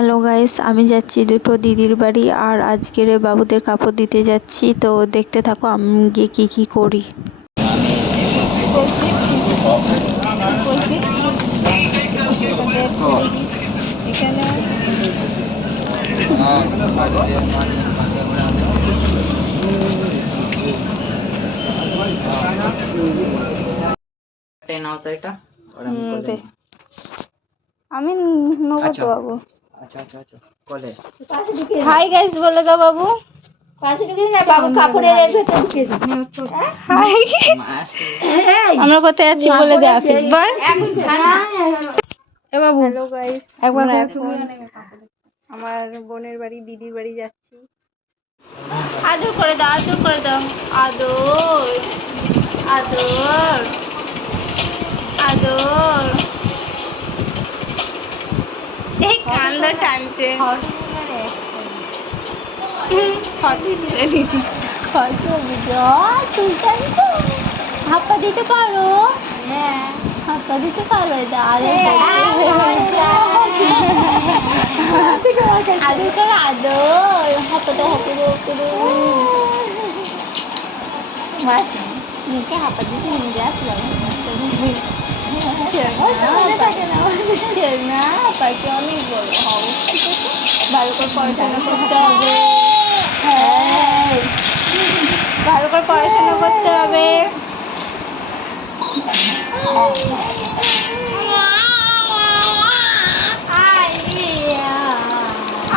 Hello guys, আমি যাচ্ছি দুটো দিদির বাড়ি আর আজকের বাবুদের কাপড় দিতে যাচ্ছি। তো দেখতে থাকো আমি গিয়ে কি করি। আমি নেবো তো বাবু। হাই গাইস বলে দাও বাবু। আমরা কোথায় যাচ্ছি বলে দে আফিক বল। বাবু হ্যালো গাইস, একবার আমার বোনের বাড়ি দিদির বাড়ি যাচ্ছি। আদর করে দাও, আদর করে দাও, আদর আদর আদর। এই কান্দা টানছে। ফটো তুলে নিয়েছি। তুই টানছো, হাপ্পা দিতে পারো? হ্যাঁ হাপ্পা দিতে পারো। এটা আদর আদর করে আদর হাপ্পা দাও, হাপ্পা দাও করে মাসি মুখে হাপ্পা দিতে নিয়ে আসলাম। না পাখি অনেক বড় হও, ঠিক আছে? ভালো করে পড়াশোনা করতে হবে। হ্যাঁ ভালো করে পড়াশোনা করতে হবে।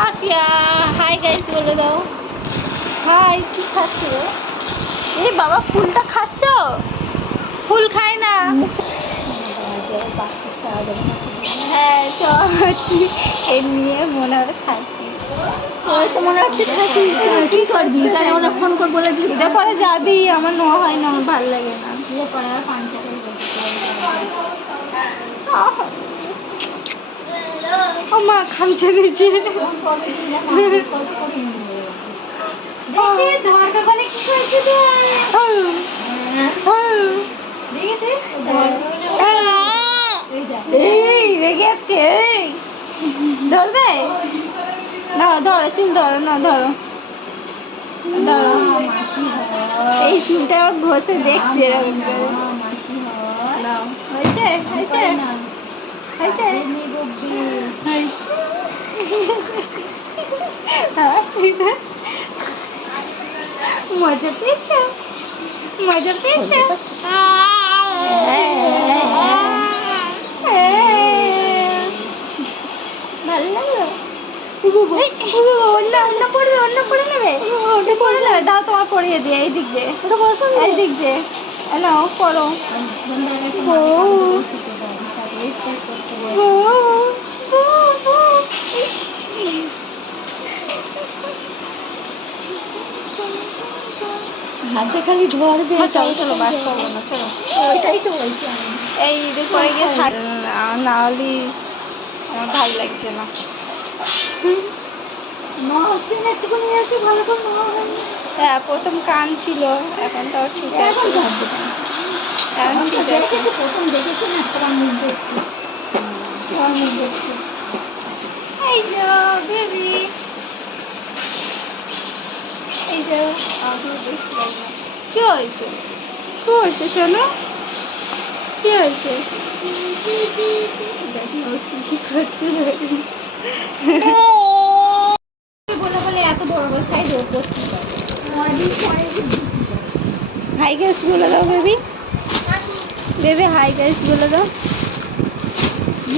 আফিয়া হাই গাইস বলে দাও। হাই, কি খাচ্ছ? এ বাবা ফুলটা খাচ্ছ? ফুল খায় না। হ্যাঁ চলছি এর নিয়ে মনে হয় থাকি। তো মনে হচ্ছে থাকি। কি করবি? তাহলে ওরা ফোন করে বলে দিবি এটা পরে যাবি। আমার নেওয়া হয় না, আমার ভালো লাগে না। পরে আর পাঞ্চার মা খামছে দিয়েছে। ধরবে না? ধরো চুল ধরো না, ধরো ধরো। এই চুলটা আমার ঘষে দেখছে এরকম করে। হয়েছে হয়েছে হয়েছে। মজা পেয়েছ? মজা পেয়েছ? ভালো লাগলো? অন্য পড়বে, অন্য পড়ে নেবে, ওটা পড়ে নেবে। দাও তোমার পড়িয়ে দিয়ে এই দিক দিয়ে, ওটা পছন্দ এই দিক দিয়ে নাও পড়ো। হাতে খালি ধরবে। চলো চলো বাস করবো না, চলো। ওইটাই তো বলছি আমি। এই ঈদের পরে গিয়ে না হলে আমার ভালো লাগছে না। হচ্ছে না একটুখানি আছে ভালো করে নেওয়া হয়নি। হ্যাঁ প্রথম কান ছিল, এখন তাও ঠিক আছে। এখন ঠিক আছে। প্রথম দেখেছি না সবার মুখ দেখছি, সবার মুখ দেখছি। এই যে বেবি, এই যে আমি দেখছিলাম না। কি হয়েছে? কি হয়েছে শোনো? কি হয়েছে? কি করছে এত বড় বড় সাইজ উপস্থিত হবে। হাই গাইস বলে দাও বেবি। বেবি হাই গাইস বলে দাও।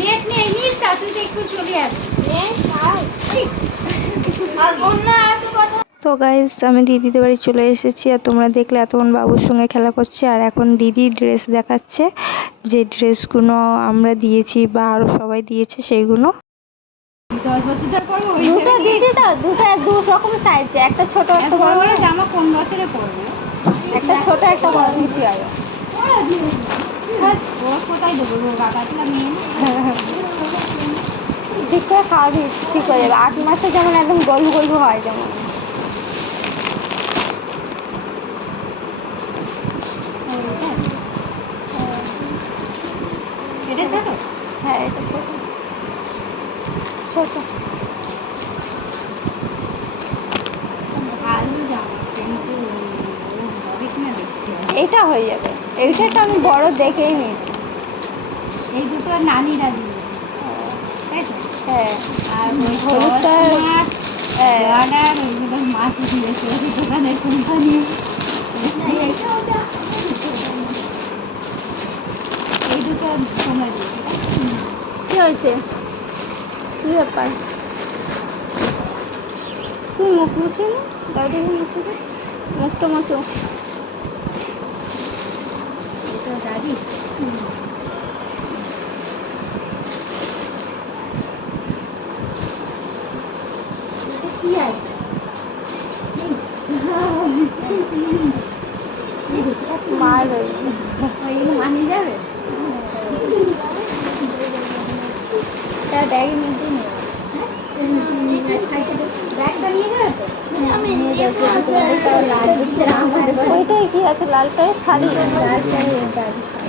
নেট নেই নিস তা তুই একটু চলে আসবি। তো গাইস আমি দিদিদের বাড়ি চলে এসেছি আর তোমরা দেখলে এতক্ষণ বাবুর সঙ্গে খেলা করছে আর এখন দিদি ড্রেস দেখাচ্ছে, যে ড্রেসগুলো আমরা দিয়েছি বা আরও সবাই দিয়েছে সেইগুলো। দুটো দিয়েছি তো, দু রকম সাইজ, একটা ছোট একটা বড়। জামা কোন বছরে পরবে? একটা ছোট একটা বড় দিতে হবে। কোথায় দেবো? ঠিক করে খাওয়াবি, ঠিক হয়ে যাবে। 8 মাসে যেমন একদম গলু গলু হয় যেমন। এটা ছোট? হ্যাঁ এটা ছোট ছোট। এইটা হয়ে যাবে। এইটা তো আমি বড় দেখেই নিয়েছি। এই দুটো নানিরা দিয়েছে, তাই তো? হ্যাঁ, আর ওই হলুদটা অর্ডার ওইগুলো মাছ দিয়েছে ওই দোকানের কোম্পানি। এই দুটো তোমরা দিয়েছে, তাই তো? কি হয়েছে? কি ব্যাপার? তুমি মুখ মুছো না, দাও দেখি মুছো না, মুখটা মুছো। এটা দাদি। এটা কি আছে? মার ওইগুলো মানিয়ে যাবে? তা ব্যাগের মধ্যে নেই। ব্যাগটা নিয়ে যাবে তো? আমি নিয়ে যাচ্ছি। ওইটাই কি আছে? লাল টাইপ শাড়ি।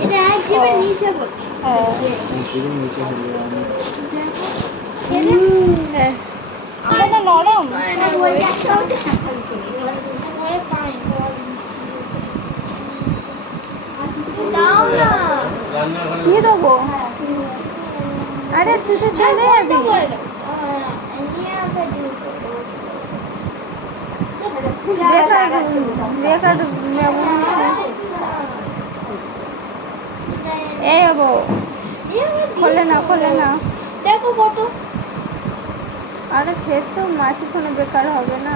এটা একদমই নিচে পড়ছে। হ্যাঁ, হ্যাঁ। এটা নরম। কি দেবো? আরে তুই তো চলে যাবি। বেকার বেকার এই বাবু, খোলে না, খোলে না। দেখো কত। আরে ফের তো মাসি কোনো বেকার হবে না।